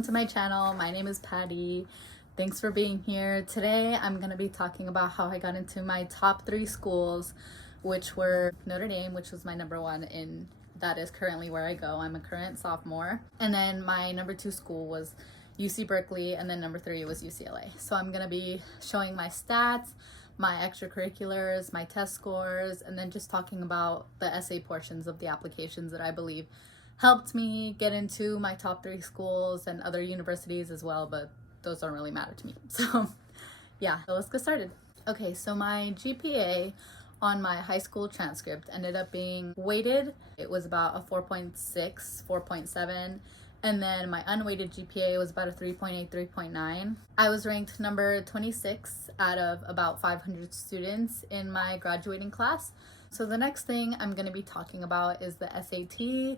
welcome to my channel. My name is Patty. Thanks for being here. Today I'm going to be talking about how I got into my top 3 schools, which were Notre Dame, which was my number 1 in that is currently where I go. I'm a current sophomore. And then my number 2 school was UC Berkeley, and then number 3 was UCLA. So I'm going to be showing my stats, my extracurriculars, my test scores, and then just talking about the essay portions of the applications that I believe helped me get into my top 3 schools and other universities as well, but those don't really matter to me. So yeah, so let's get started. Okay, so my GPA on my high school transcript ended up being weighted. It was about a 4.6, 4.7. And then my unweighted GPA was about a 3.8, 3.9. I was ranked number 26 out of about 500 students in my graduating class. So the next thing I'm going to be talking about is the SAT.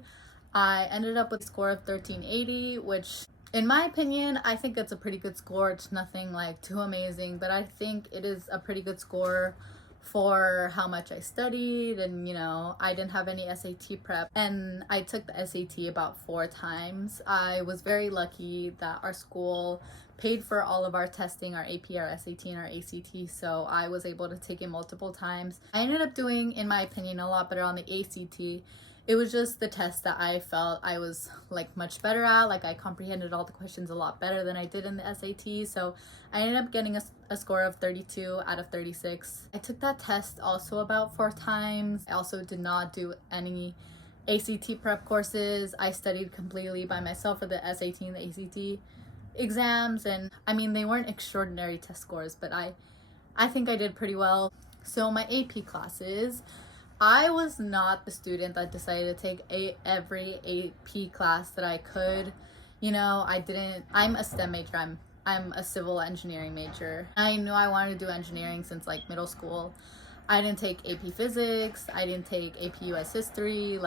I ended up with a score of 1380, which in my opinion, I think it's a pretty good score. It's nothing like too amazing, but I think it is a pretty good score for how much I studied, and I didn't have any SAT prep, and I took the SAT about 4 times. I was very lucky that our school paid for all of our testing, our AP, our SAT, and our ACT, so I was able to take it multiple times. I ended up doing, in my opinion, a lot better on the ACT. It was just the test that I felt I was much better at. I comprehended all the questions a lot better than I did in the SAT. So I ended up getting a score of 32 out of 36. I took that test also about 4 times. I also did not do any ACT prep courses. I studied completely by myself for the SAT and the ACT exams. And I mean, they weren't extraordinary test scores, but I think I did pretty well. So my AP classes, I was not the student that decided to take every AP class that I could. I'm a STEM major. I'm a civil engineering major. I knew I wanted to do engineering since middle school. I didn't take AP physics. I didn't take AP US history.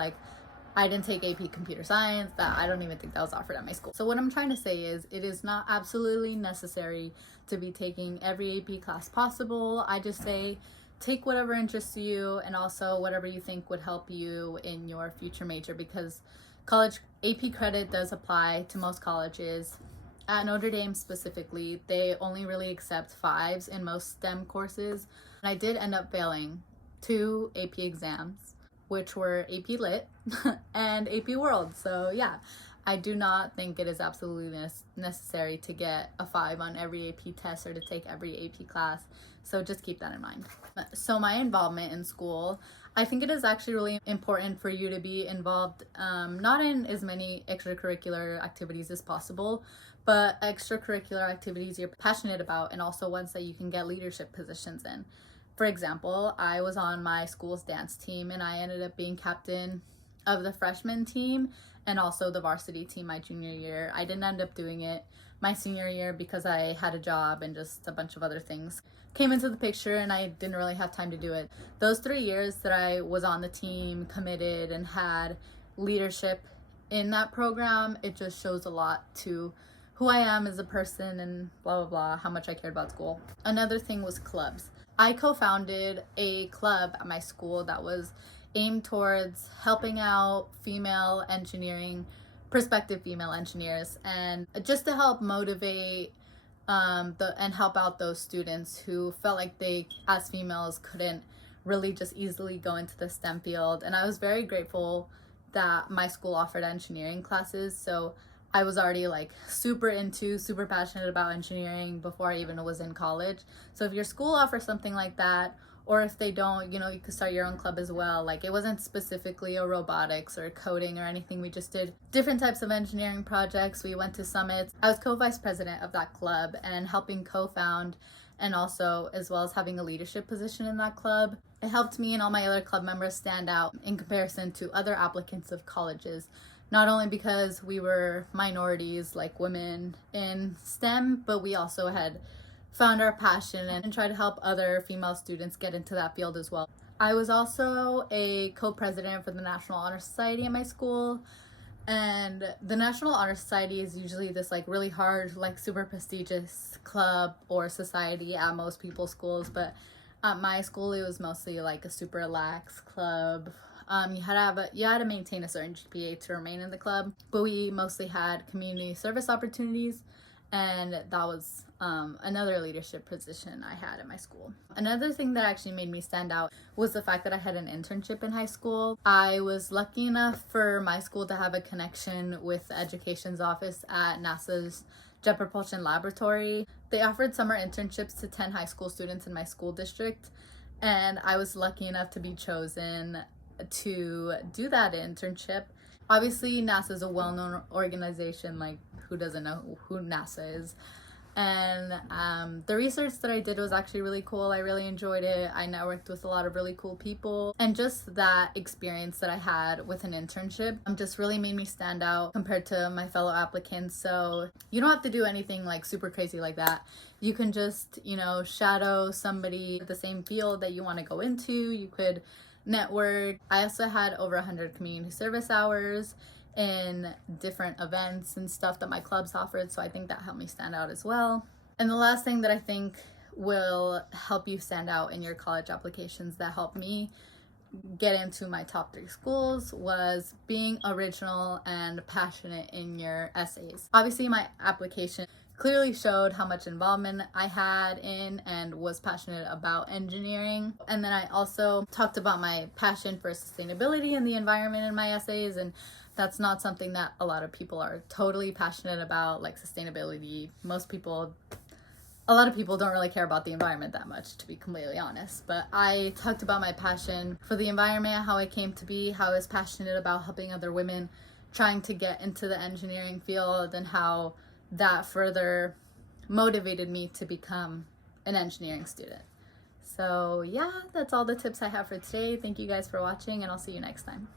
I didn't take AP computer science. I don't even think that was offered at my school. So what I'm trying to say is it is not absolutely necessary to be taking every AP class possible. I just say take whatever interests you, and also whatever you think would help you in your future major, because college AP credit does apply to most colleges. At Notre Dame specifically, they only really accept 5s in most STEM courses. And I did end up failing 2 AP exams, which were AP Lit and AP World. So yeah, I do not think it is absolutely necessary to get a 5 on every AP test or to take every AP class. So just keep that in mind. So my involvement in school, I think it is actually really important for you to be involved, not in as many extracurricular activities as possible, but extracurricular activities you're passionate about, and also ones that you can get leadership positions in. For example, I was on my school's dance team, and I ended up being captain of the freshman team and also the varsity team my junior year. I didn't end up doing it my senior year because I had a job and just a bunch of other things came into the picture, and I didn't really have time to do it. Those 3 years that I was on the team, committed, and had leadership in that program, it just shows a lot to who I am as a person and blah, blah, blah, how much I cared about school. Another thing was clubs. I co-founded a club at my school that was aimed towards helping out prospective female engineers, and just to help motivate and help out those students who felt like they, as females, couldn't really just easily go into the STEM field. And I was very grateful that my school offered engineering classes, so I was already super passionate about engineering before I even was in college. So if your school offers something like that, or if they don't, you could start your own club as well. It wasn't specifically a robotics or coding or anything. We just did different types of engineering projects. We went to summits. I was co-vice president of that club and helping co-found, and also as well as having a leadership position in that club. It helped me and all my other club members stand out in comparison to other applicants of colleges, not only because we were minorities, like women in STEM, but we also had found our passion and tried to help other female students get into that field as well. I was also a co-president for the National Honor Society in my school, and the National Honor Society is usually this really hard, super prestigious club or society at most people's schools, but at my school it was mostly a super lax club. You had to maintain a certain GPA to remain in the club, but we mostly had community service opportunities, and that was another leadership position I had at my school. Another thing that actually made me stand out was the fact that I had an internship in high school. I was lucky enough for my school to have a connection with the education's office at NASA's Jet Propulsion Laboratory. They offered summer internships to 10 high school students in my school district, and I was lucky enough to be chosen to do that internship. Obviously, NASA is a well-known organization. Like, who doesn't know who NASA is? And the research that I did was actually really cool. I really enjoyed it. I networked with a lot of really cool people, and just that experience that I had with an internship just really made me stand out compared to my fellow applicants. So you don't have to do anything like super crazy like that. You can just, shadow somebody at the same field that you want to go into. You could network. I also had over 100 community service hours in different events and stuff that my clubs offered, so I think that helped me stand out as well. And the last thing that I think will help you stand out in your college applications that helped me get into my top 3 schools was being original and passionate in your essays. Obviously, my application clearly showed how much involvement I had in and was passionate about engineering. And then I also talked about my passion for sustainability and the environment in my essays, and that's not something that a lot of people are totally passionate about, like sustainability. A lot of people don't really care about the environment that much, to be completely honest. But I talked about my passion for the environment, how I came to be, how I was passionate about helping other women trying to get into the engineering field, and how that further motivated me to become an engineering student. So yeah, that's all the tips I have for today. Thank you guys for watching, and I'll see you next time.